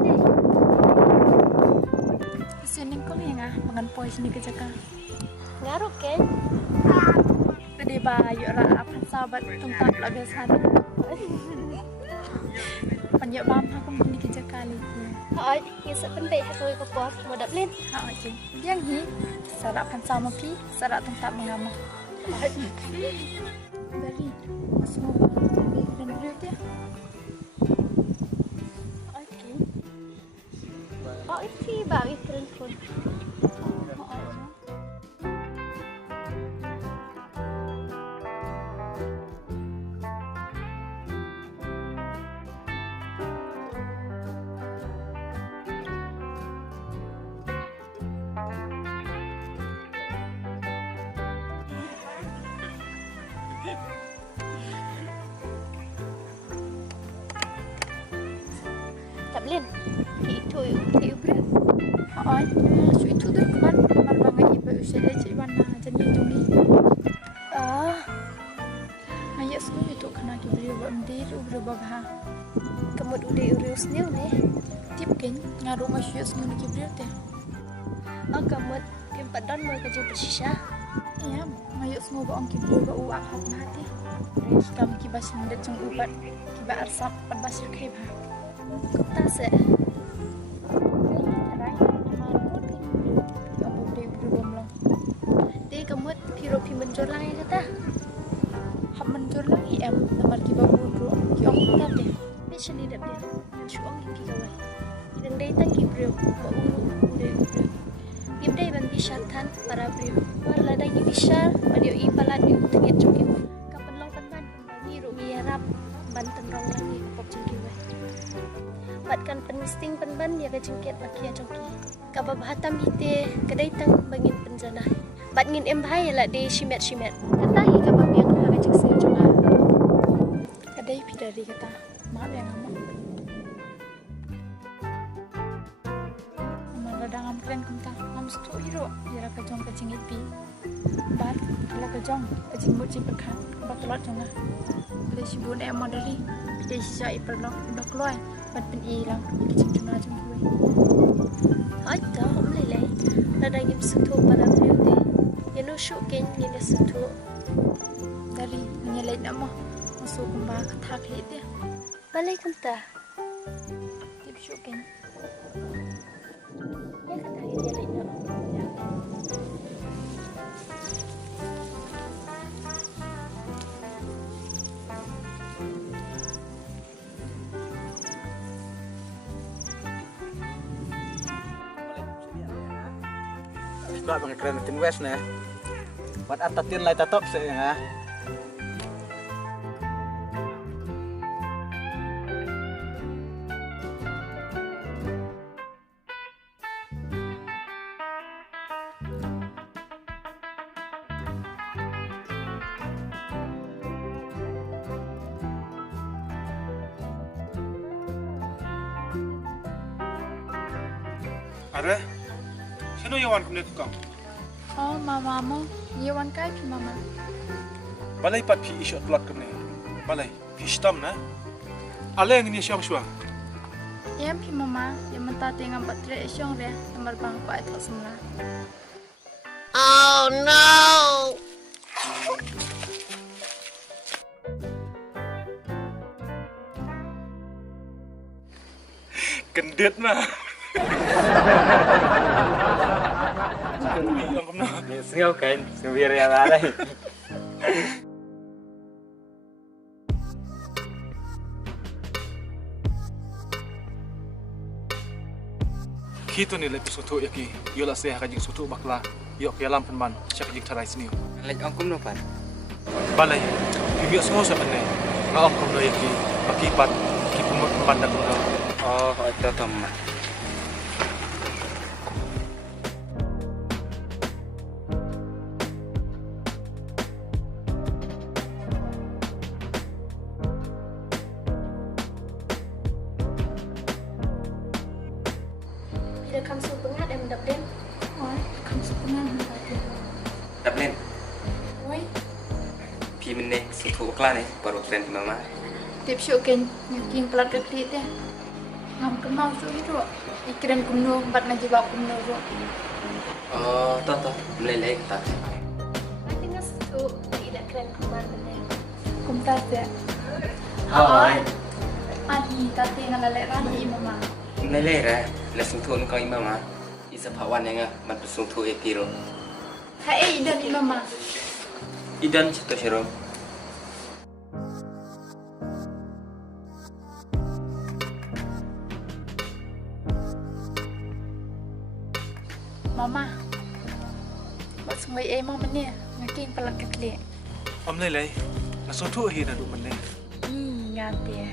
dia. Sini kau yang makan poi sini ke Jakarta. Ngaruh kan? Tadi bayu lah apa sahabat tungtap lah biasa. Panjang bam aku mandi ke Jakarta. Ôi, như sẽ vấn đề hay tôi có bỏ một đập lên. Hả chị? Yang hi, sarapan sama pi, sarat tungtap mengamuk. Dari semua lebih dan berat ya. Oke. Oh, itu baru telepon. Tập lên thì thôi thì bữa Ôi, suy thu được kemana? Kemana banget ibu usia dia cik mana jadi jumi. Ayat semua itu kena kibri bandir ubah bah. Kamut udah urus new nih. Tip kan ngaruh masih semua kibri teh. Oh, kamut kempadan mau kerja bersisa. Iya, ayat semua baong kibri bau apa hati. Kamu kibas hendak jeng ubat kiba arsap penbasir kebah. Ta sẽ đi kamut piro pi menjor lang ya ta. Hab menjur lagi em nomor kiba buru ki om tap deh. Bisa di dap dia. Suang pi kawai. Dan dai ta ki brio ba uru udah brio. Ibdai ban bisa tan para brio. Warla dai ki bisa badio I palat di tegit joki. Kapan long pan biru mi harap banten rong lagi pop joki. Batkan pensting penban ya kejengket bakia joki. Kababahatam ite kedai tang bangin penjana. Bat ngin em bahaya lah de shimet. Kata hi kabab yang haga jekse juga. Kadai pidari kata. Maaf yang ngomong. Radang keren kentang ngam stu hiro yara kajong kajing ipi bar kala kajong kajing mochi perkan baklot jonga le sibun em modari pide sisa iperlok bakloi bat pen ilang kajing tuna jong kuwe Hai ta hom le radang im sutu para priode yano shu ken yene sutu dari nyelai nama masuk kembang kathak hit dia balai kenta tip shu ken ya kata dia lain nama Suka bang keren tim West nih. Buat atatin lai tatop sih ya. Ada? Sino yawan kumne kau? oh mama mo yewan kai pi mama Balai pat pi isot plot kumne. Balai pi stam na. Ale yang ini siang suang. yam pi mama yang menta tengah batre syong re nomor bang pa itu semula Oh no. Gendit mah. Yang kumna. Sengau kan, sengwir yang ada. Kita ni lepas suatu yaki, yola saya kajing suatu bakla, yok yalam penman, cak kajing tarai sini. Lek angkum no pan. Balai, bibiak semua sebenarnya. Ngau angkum no yaki, pakipat, kipumut penman dak kumna. Oh, itu teman. Bila kamu pengat em dap dem. oi kamu sepengan hati Đập lên. oi Pi mình này, sự thủ clar này, bảo độ keren mama. Tiap syuk kan nyaking pelat keklit ya. Ngam kenal syuk itu. Ikiran kumno bat najibak kumno ro. Oh, toh meleleh tak. Nanti nggak setu tidak keren kemana nih. Kumtas ya. Hai. Adi tati ngalalek rani mama. Meleleh ra, langsung tuh kau imam ah. Isa pawan yang ah, mat langsung tuh ekiro. Hai dan mama. Idan satu siro. Mama. Bat sungai mama ni nyaking pelat keklit. Om lelai, langsung tu hi na du men le. Ngati ya.